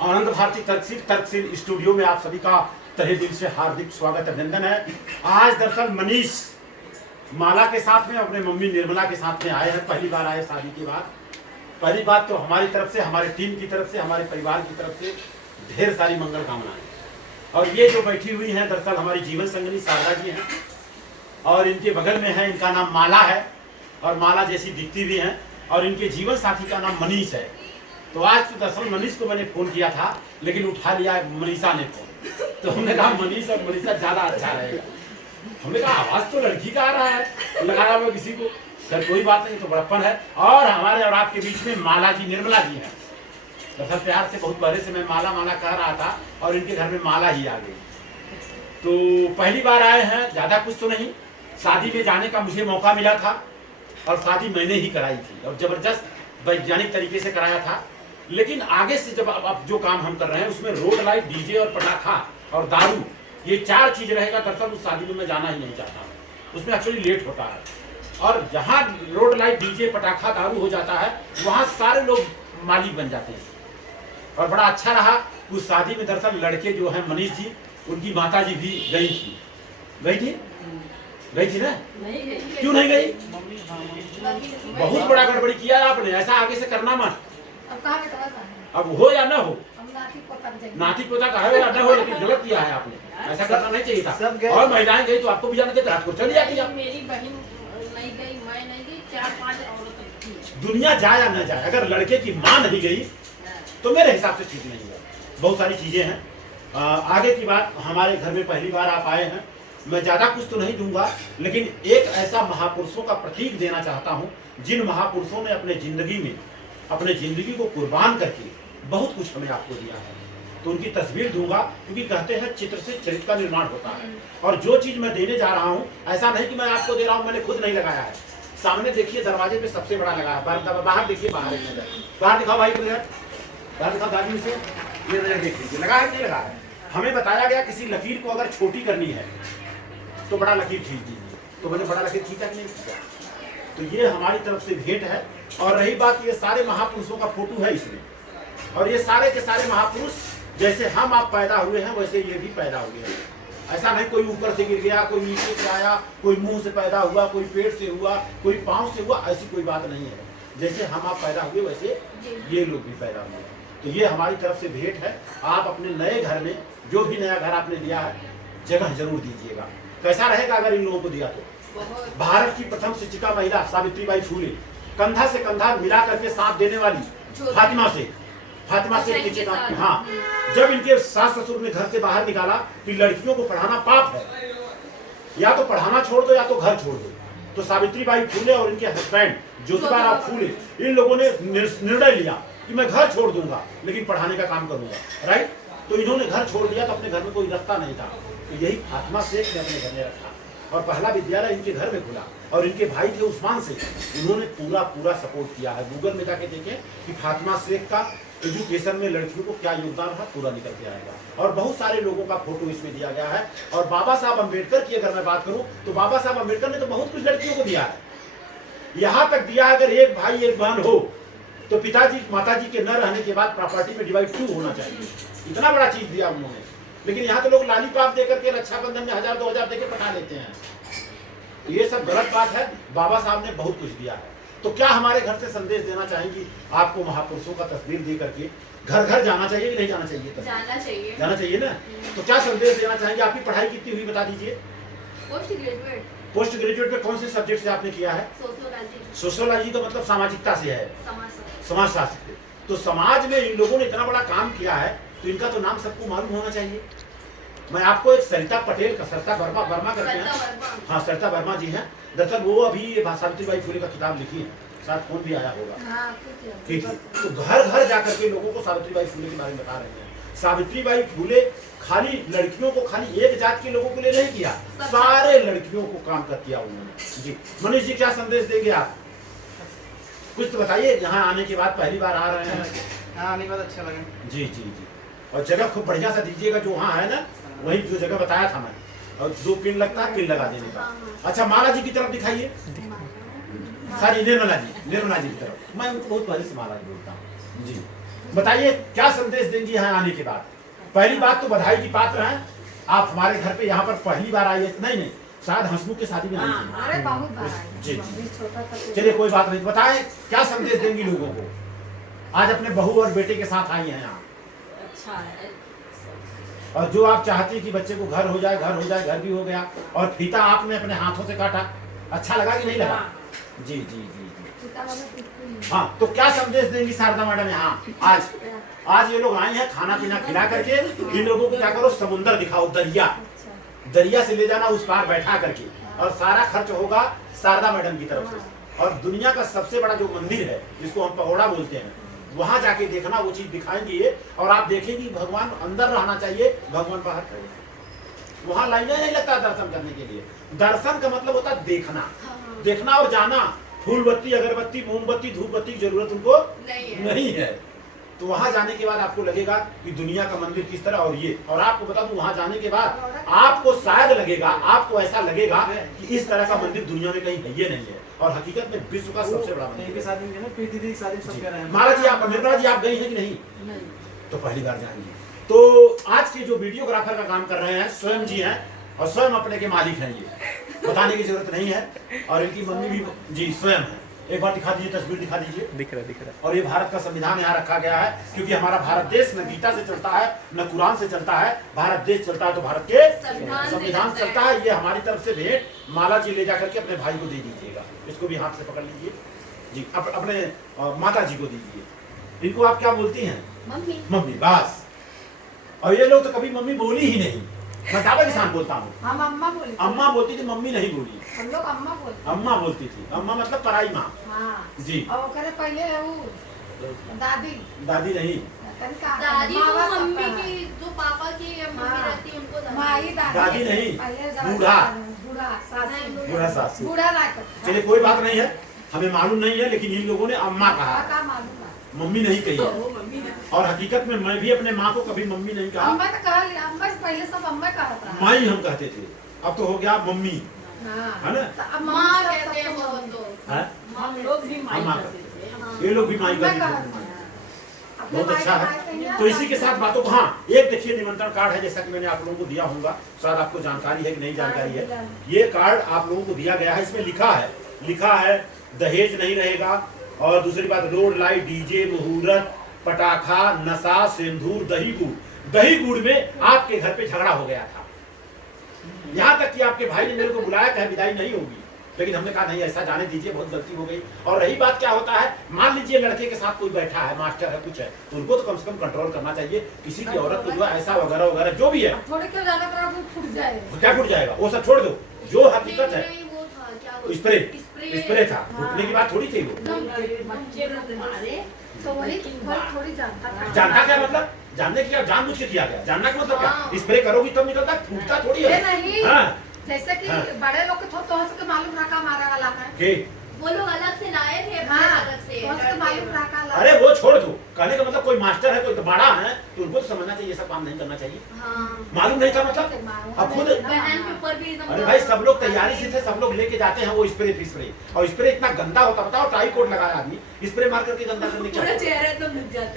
आनंद Bharti तर्कशील studio में आप सभी का तहे दिल से हार्दिक स्वागत अभिनंदन है। आज दरअसल मनीष माला के साथ में अपने मम्मी निर्मला के साथ में आए हैं, पहली बार आए शादी के बाद। पहली बात तो हमारी तरफ से, हमारे टीम की तरफ से, हमारे परिवार की तरफ से ढेर सारी मंगल कामनाएं। और ये जो बैठी हुई हैं दरअसल हमारी जीवन संगिनी शारदा जी हैं और इनके बगल में है, इनका नाम माला है और माला जैसी दिखती भी हैं और इनके जीवन साथी का नाम मनीष है। तो आज तो दरअसल मनीष को मैंने फोन किया था लेकिन उठा लिया मनीषा ने फोन, तो हमने कहा मनीष और मनीषा ज्यादा अच्छा रहेगा। हमने कहा आवाज तो लड़की का आ रहा है, लगाया हुआ किसी को, सर कोई बात नहीं, तो बड़प्पन है। और हमारे और आपके बीच में माला जी, निर्मला जी हैं। दरअसल प्यार से बहुत पहले से मैं माला माला कह रहा था और इनके घर में माला ही आ गई। तो पहली बार आए हैं, ज्यादा कुछ तो नहीं। शादी में जाने का मुझे मौका मिला था और शादी मैंने ही कराई थी और जबरदस्त वैज्ञानिक तरीके से कराया था। लेकिन आगे से जब अब जो काम हम कर रहे हैं उसमें रोड लाइट, डीजे और पटाखा और दारू, ये चार चीज रहेगा। दरअसल उस शादी में मैं जाना ही नहीं चाहता हूँ, उसमें एक्चुअली लेट होता है। और जहाँ रोड लाइट, डीजे, पटाखा, दारू हो जाता है वहाँ सारे लोग मालिक बन जाते हैं। और बड़ा अच्छा रहा उस शादी में। दरअसल लड़के जो है मनीष जी, उनकी माता जी भी गई थी। गई थी ना? नहीं गई। क्यों नहीं गई? बहुत बड़ा गड़बड़ी किया आपने, ऐसा आगे से करना मत। अब कहाँ पे था? अब हो या ना हो, नाती पोता का है या ना हो, लेकिन गलत किया है आपने, ऐसा करना नहीं चाहिए था। और महिलाएं गई तो आपको भी जाना चाहिए, रात को चली जाती है। मेरी बहन नहीं गई, मैं नहीं गई, 4-5 औरतें थी। दुनिया जाए या न जाए, अगर लड़के की मां नहीं गई तो मेरे हिसाब से ठीक नहीं है। बहुत सारी चीजें हैं। आगे की बात, हमारे घर में पहली बार आप आए हैं, मैं ज्यादा कुछ तो नहीं दूंगा, लेकिन एक ऐसा महापुरुषों का प्रतीक देना चाहता हूं जिन महापुरुषों ने अपने जिंदगी को कुर्बान करके बहुत कुछ हमें आपको दिया है। तो उनकी तस्वीर दूंगा, क्योंकि कहते हैं चित्र से चरित्र का निर्माण होता है। और जो चीज मैं देने जा रहा हूं, ऐसा नहीं कि मैं आपको दे रहा हूं, मैंने खुद नहीं लगाया है। सामने देखिए, दरवाजे पे सबसे बड़ा लगा है, बाहर देखिए, बाहर दिखाओ भाई, बाहर दिखाओ दादी से, ये नजर देख लीजिए, लगा है नहीं लगा है। हमें बताया गया किसी लकीर को अगर छोटी करनी है तो बड़ा लकीर खींच दीजिए, तो मैंने बड़ा लकीर खींचा कि नहीं खींचा। तो ये हमारी तरफ से भेंट है। और रही बात, ये सारे महापुरुषों का फोटो है इसमें, और ये सारे के सारे महापुरुष जैसे हम आप पैदा हुए हैं वैसे ये भी पैदा हुए हैं। ऐसा नहीं कोई ऊपर से गिर गया, कोई नीचे से आया, कोई मुंह से पैदा हुआ, कोई पेट से हुआ, कोई पांव से हुआ, ऐसी कोई बात नहीं है। जैसे हम आप पैदा हुए वैसे ये लोग भी पैदा हुए। तो ये हमारी तरफ से भेंट है। आप अपने नए घर में, जो भी नया घर आपने लिया है, जगह जरूर दीजिएगा। कैसा रहेगा अगर इन लोगों को दिया तो? भारत की प्रथम शिक्षिका महिला सावित्रीबाई फुले, कंधा से कंधा मिला करके साथ देने वाली फातिमा से नीचे का, हाँ, जब इनके सास ससुर ने घर से बाहर निकाला कि लड़कियों को पढ़ाना पाप है, या तो पढ़ाना छोड़ दो या तो घर छोड़ दो, तो सावित्रीबाई फुले और इनके हस्बैंड ज्योतिबा फुले, इन लोगों ने निर्णय लिया कि मैं घर छोड़ दूंगा लेकिन पढ़ाने का काम करूंगा। राइट? तो इन्होंने घर छोड़ दिया, तो अपने घर में कोई रखता नहीं था, तो यही फातिमा शेख ने अपने घर में रखा और पहला विद्यालय इनके घर में खुला। और इनके भाई थे उस्मान शेख, उन्होंने पूरा सपोर्ट किया है। गूगल में जाके देखें कि फातिमा शेख का एजुकेशन में लड़कियों को क्या योगदान है, पूरा निकल के आएगा। और बहुत सारे लोगों का फोटो इसमें दिया गया है। और बाबा साहब अम्बेडकर की अगर मैं बात करूं तो बाबा साहब अम्बेडकर ने तो बहुत कुछ लड़कियों को दिया है, यहाँ तक दिया अगर एक भाई एक बहन हो तो पिताजी माताजी के न रहने के बाद प्रॉपर्टी में डिवाइड 2 होना चाहिए। इतना बड़ा चीज दिया उन्होंने। लेकिन यहाँ तो लोग लालीपाप देकर के रक्षाबंधन में 1000-2000 देकर पटा लेते हैं। ये सब गलत बात है। बाबा साहब ने बहुत कुछ दिया है। तो क्या हमारे घर से संदेश देना चाहेंगी आपको? महापुरुषों का तस्वीर दे करके घर घर जाना चाहिए कि नहीं जाना चाहिए? जाना चाहिए ना। तो क्या संदेश देना चाहेंगे? आपकी पढ़ाई कितनी हुई बता दीजिए। पोस्ट ग्रेजुएट में कौन से सब्जेक्ट से आपने किया है? सोशियोलॉजी। तो मतलब सामाजिकता से है, समाज शास्त्र। तो समाज में इन लोगों ने इतना बड़ा काम किया है तो इनका तो नाम सबको मालूम होना चाहिए। मैं आपको एक सरिता पटेल का, सरिता वर्मा करते हैं, हाँ, सरिता वर्मा जी हैं। दरअसल वो अभी सावित्रीबाई फुले का किताब लिखी है, साथ फोन भी आया होगा। ठीक है। तो घर घर जाकर के लोगों को सावित्रीबाई फुले के बारे में बता रहे हैं। सावित्रीबाई फुले खाली लड़कियों को, खाली एक जात के लोगों के लिए नहीं किया, सारे लड़कियों को काम कर दिया उन्होंने। जी मनीष जी, क्या संदेश देंगे आप? कुछ तो बताइए। यहाँ आने के बाद पहली बार आ रहे हैं, यहाँ आने के बाद अच्छा लगा। जी। और जगह खूब बढ़िया सा दीजिएगा, जो वहाँ है ना, वही जो जगह बताया था मैं, और जो पिन लगता है पिन लगा देने का। अच्छा, माला जी की तरफ दिखाइए। सारी निर्मला जी की तरफ। मैं उनको बहुत पहले से माला जी बोलता हूँ जी। बताइए क्या संदेश देंगी यहाँ आने के बाद? पहली बात तो बधाई की पात्र हैं, आप हमारे घर पे यहाँ पर पहली बार आई है। नहीं, शायद हंसमुख की शादी में आई थी। अरे बहुत बार आए। जी, जी। मम्मी छोटा था तो- चलिए कोई बात नहीं, बताएं क्या संदेश देंगी लोगों को? आज अपने बहू और बेटे के साथ आई हैं यहाँ, अच्छा है। और जो आप चाहती कि बच्चे को घर हो जाए, घर भी हो गया, और फीता आपने अपने हाथों से काटा, अच्छा लगा कि नहीं लगा? हाँ। जी जी जी जी। सीता वाला बिल्कुल नहीं। हाँ, तो क्या संदेश देंगी शारदा मैडम यहाँ आज ये लोग आए हैं खाना पीना खिला करके? इन लोगों को क्या करो, समुंदर दिखाओ, दरिया से ले जाना उस पार बैठा करके, और सारा खर्च होगा शारदा मैडम की तरफ से। और दुनिया का सबसे बड़ा जो मंदिर है जिसको हम पगोड़ा बोलते हैं, वहां जाके देखना, वो चीज दिखाएंगे और आप देखेंगे भगवान अंदर रहना चाहिए, भगवान बाहर खड़े हैं। वहां लाइनें नहीं लगता दर्शन करने के लिए। दर्शन का मतलब होता है देखना, देखना और जाना। फूल बत्ती, अगरबत्ती, मोमबत्ती, धूप बत्ती की जरूरत उनको नहीं है। तो वहां जाने के बाद आपको लगेगा कि दुनिया का मंदिर किस तरह, और आपको बता दूं, वहां जाने के बाद आपको शायद लगेगा, आपको ऐसा लगेगा कि इस तरह का मंदिर दुनिया में कहीं है ही नहीं है, और हकीकत में विश्व का सबसे बड़ा मंदिर है। शादी में ना, प्रीति दी की शादी में सब कह रहे हैं। महाराज जी, आप निर्मला जी आप गई हैं कि नहीं? नहीं। तो पहली बार जाएंगे। तो आज के जो वीडियोग्राफर का काम कर रहे हैं स्वयं जी हैं, और स्वयं अपने के मालिक हैं, ये बताने की जरूरत नहीं है। और इनकी मम्मी भी जी स्वयं है। एक बार दिखा दीजिए, तस्वीर दिखा दीजिए। दिख रहा। और ये भारत का संविधान यहाँ रखा गया है, क्योंकि हमारा भारत देश न गीता से चलता है न कुरान से चलता है। भारत देश चलता है तो भारत के संविधान से चलता है। ये हमारी तरफ से भेंट माला जी ले जाकर के अपने भाई को दे दीजिएगा। इसको भी हाथ से पकड़ लीजिए जी, अपने माता जी को दीजिए। इनको आप क्या बोलती हैं? मम्मी। मम्मी, बस। और ये लोग तो कभी मम्मी बोली ही नहीं। मैं दावा के साथ बोलता हूँ, हम अम्मा बोली। अम्मा बोलती थी, मम्मी नहीं बोली। हम लोग अम्मा बोलते। अम्मा बोलती थी। अम्मा मतलब पराई माँ। हाँ। जी। और ओकरे पहले वो दादी। दादी नहीं, दादी तो मम्मी की, जो पापा की मम्मी हाँ। रहती है उनको दादी। माई दादी नहीं, पहले बूढ़ा। बूढ़ा सासू। बूढ़ा सासू। बूढ़ा ना चलिए कोई बात नहीं है, हमें मालूम नहीं है, लेकिन इन लोगों ने अम्मा कहा, का मालूम है। मम्मी नहीं कही है। वो मम्मी है। और हकीकत में मैं भी अपने माँ को कभी मम्मी नहीं कहा, अम्मा तो कहा, अम्मा से पहले सब अम्मा कहा था। माँ ही हम कहते थे। अब तो हो गया मम्मी, हाँ। है ना? तो अब माँ मम्मी सब कहते हैं सबको वो तो। है? हम लोग भी माई अम्मा कहते थे। हाँ। ये लोग भी माई अम्मा कहते कहा थे। था। अपने बहुत माई अच्छा के है। माई कहिए, तो इसी के साथ बातों को, हाँ एक देखिए निमंत्रण कार्ड है, जैसा कि मैंने आप लोगों को दिया होगा, शायद आपको जानकारी है कि नहीं जानकारी है। ये कार्ड आप लोगों को दिया गया है, इसमें लिखा है दहेज नहीं रहेगा, और दूसरी बात रोड लाइट, डीजे, मुहूर्त, पटाखा, नशा, सिंदूर, दही गुड़ में आपके घर पे झगड़ा हो गया था। यहाँ तक कि आपके भाई ने मेरे को बुलाया, कहा विदाई नहीं होगी, लेकिन हमने कहा नहीं, ऐसा जाने दीजिए, बहुत गलती हो गई। और रही बात क्या होता है, मान लीजिए लड़के के साथ कोई बैठा है, मास्टर है, कुछ है, तो उनको तो कम से कम कंट्रोल करना चाहिए। किसी की औरत को जो है ऐसा वगैरह वगैरह जो भी है, थोड़े क्यों जाने पर वो फूट जाए। क्या फूट जाएगा, वो सब छोड़ दो। जो हकीकत है, नहीं, वो था, क्या बोलते हैं? स्प्रे था, फूटने की बात थोड़ी थी वो। बच्चे लोग मारे तो वही थोड़ी जानता था। जानता क्या मतलब, जानने की क्या, जानबूझ के किया गया। जानना का मतलब क्या, हाँ। स्प्रे करोगी तब निकलता, फूटता थोड़ी है। ये नहीं। हाँ। जैसे कि हाँ। बड़े लोग को तो उसके मालूम रखा मारे वाला है। के वो लोग अलग से लाए थे अपने हाँ, अलग से तो उसके मालूम रखा ला। अरे वो छोड़ दो, कहने का मतलब कोई मास्टर है, कोई तो बड़ा है, तो उनको तो समझना चाहिए, ये सब काम नहीं करना चाहिए। हाँ। मालूम नहीं था मतलब, अब खुद बहन के ऊपर भी एकदम। अरे भाई सब लोग तैयारी से थे, सब लोग लेके जाते हैं वो स्प्रे, और स्प्रे इतना गंदा होता, बताओ टाई कोट लगाया आदमी, स्प्रे मार करके गंदा करने पूरा क्या। चेहरा एकदम दिख जाता है।